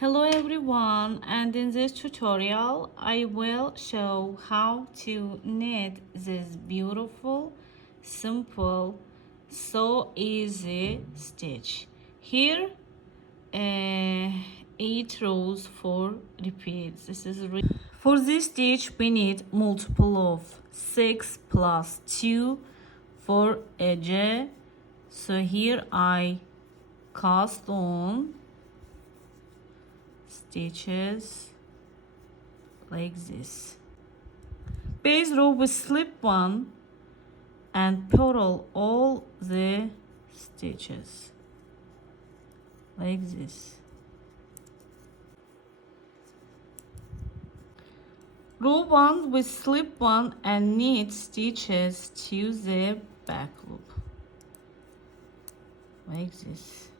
Hello everyone, and in this tutorial I will show how to knit this beautiful, simple, so easy stitch. Here 8 rows, 4 repeats. For this stitch we need multiple of 6 plus 2 for edge. So here I cast on stitches like this. Base row we slip one and purl all the stitches like this. Row 1 we slip one and knit stitches to the back loop like this.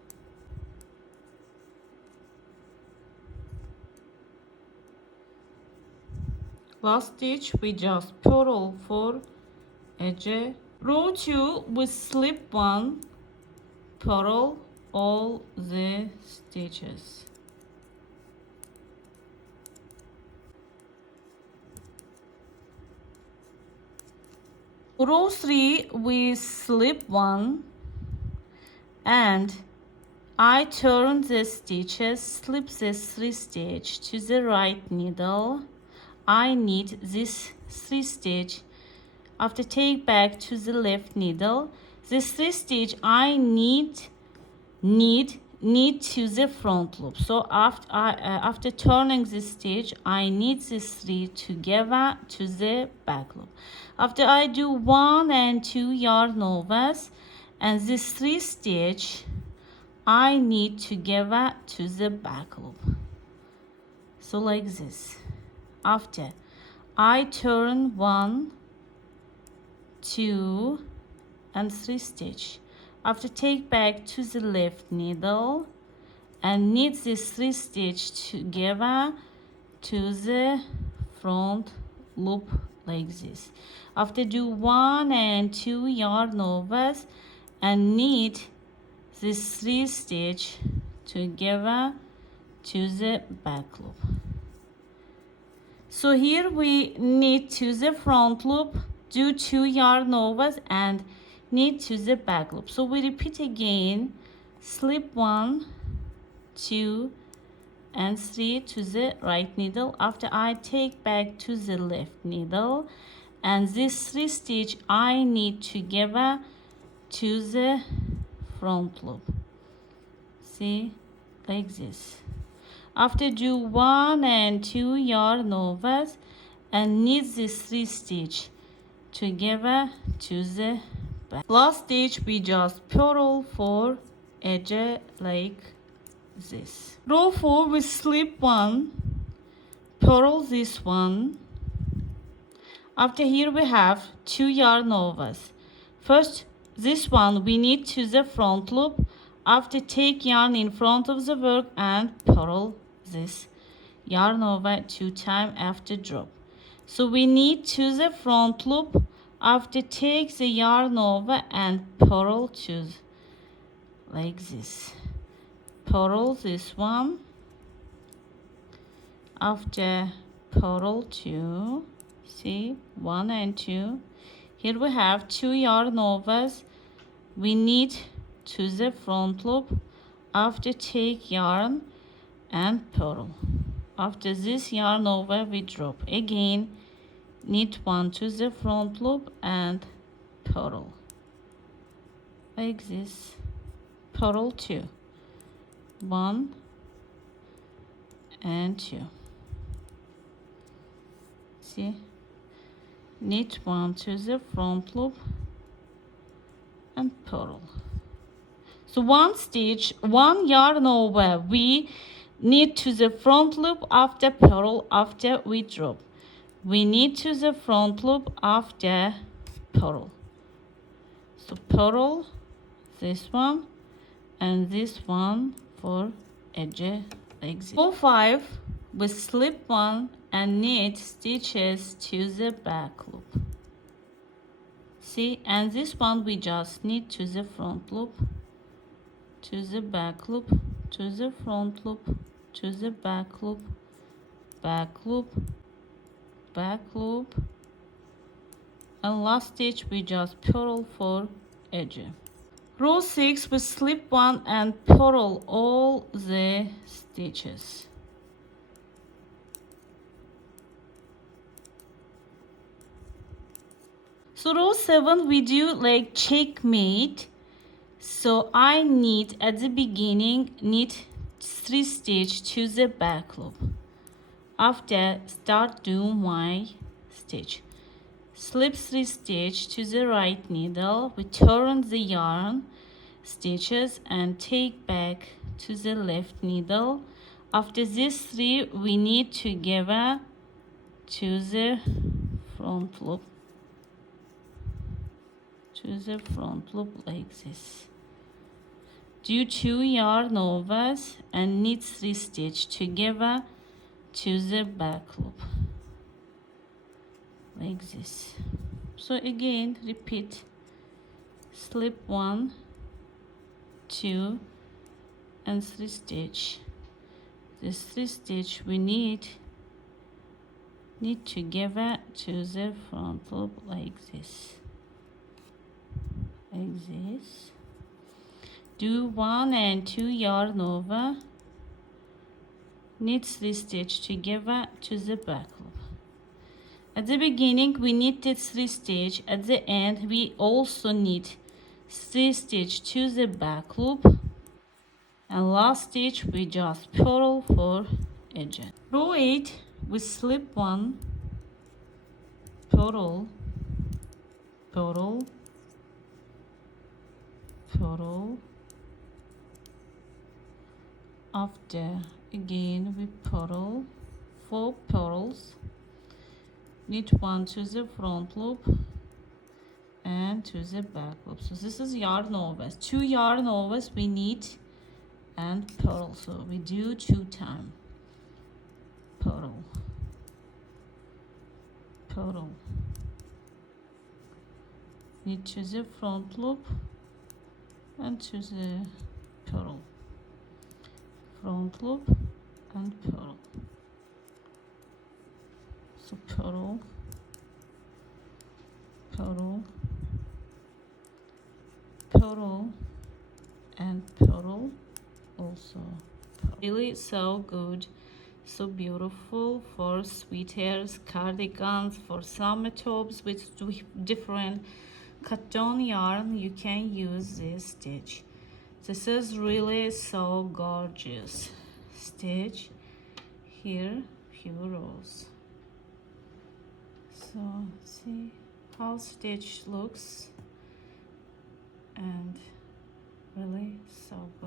Last stitch we just purl for edge. Row 2 we slip one, purl all the stitches. Row 3 we slip one and I turn the stitches, slip this 3 stitch to the right needle. I knit this 3 stitch. After take back to the left needle, this 3 stitch I knit to the front loop. So after turning this stitch, I knit this 3 together to the back loop. After I do 1 and 2 yarn overs and this 3 stitch I knit together to the back loop. So like this. After I turn 1, 2 and 3 stitch. After take back to the left needle and knit this 3 stitch together to the front loop like this. After do 1 and 2 yarn overs and knit this 3 stitch together to the back loop. So here we knit to the front loop, do 2 yarn overs and knit to the back loop. So we repeat again, slip 1, 2 and 3 to the right needle. After I take back to the left needle and this 3 stitch I knit together to the front loop. See, like this. After do 1 and 2 yarn overs and knit this 3 stitch together to the back. Last stitch we just purl for edge like this. Row 4 we slip 1, purl this one. After here we have 2 yarn overs. First this one we knit to the front loop. After take yarn in front of the work and purl this yarn over 2 times after drop. So we knit to the front loop. After take the yarn over and purl to like this. Purl this one. After purl 2, see 1 and 2. Here we have 2 yarn overs. We knit to the front loop. After take yarn and purl. After this yarn over we drop again, knit 1 to the front loop and purl like this. Purl 2, 1 and 2. See, knit 1 to the front loop and purl. So 1 stitch, 1 yarn over, we knit to the front loop after purl, after we drop. We knit to the front loop after purl. So purl this one and this one for edge like this. Row 5 we slip 1 and knit stitches to the back loop. See, and this one we just knit to the front loop, to the back loop, to the front loop to the back loop, back loop, back loop, and last stitch we just purl for edge. Row 6 we slip 1 and purl all the stitches. So row 7 we do like checkmate. So I need at the beginning knit 3 stitch to the back loop. After start do my stitch. Slip 3 stitch to the right needle. We turn the yarn stitches and take back to the left needle. After these 3 we knit together to the front loop. To the front loop like this. Do 2 yarn overs and knit 3 stitch together to the back loop like this. So again repeat, slip 1, 2 and 3 stitch. This 3 stitch we knit together to the front loop like this. Like this. Do 1 and 2 yarn over, knit 3 stitch together to the back loop. At the beginning we knitted 3 stitch, at the end we also knit 3 stitch to the back loop, and last stitch we just purl for edge. Row 8 we slip 1, purl, purl, purl. After again we purl 4 purls, knit 1 to the front loop and to the back loop. So this is yarn overs. 2 yarn overs we knit and purl. So we do 2 times. Purl, purl, knit to the front loop and to the purl. Front loop and purl. So purl, purl, purl and purl also. Purl. Really so good, so beautiful for sweaters, cardigans, for summer tops with different cotton yarn. You can use this stitch. This is really so gorgeous. Stitch here, few rows. So see how stitch looks, and really so good.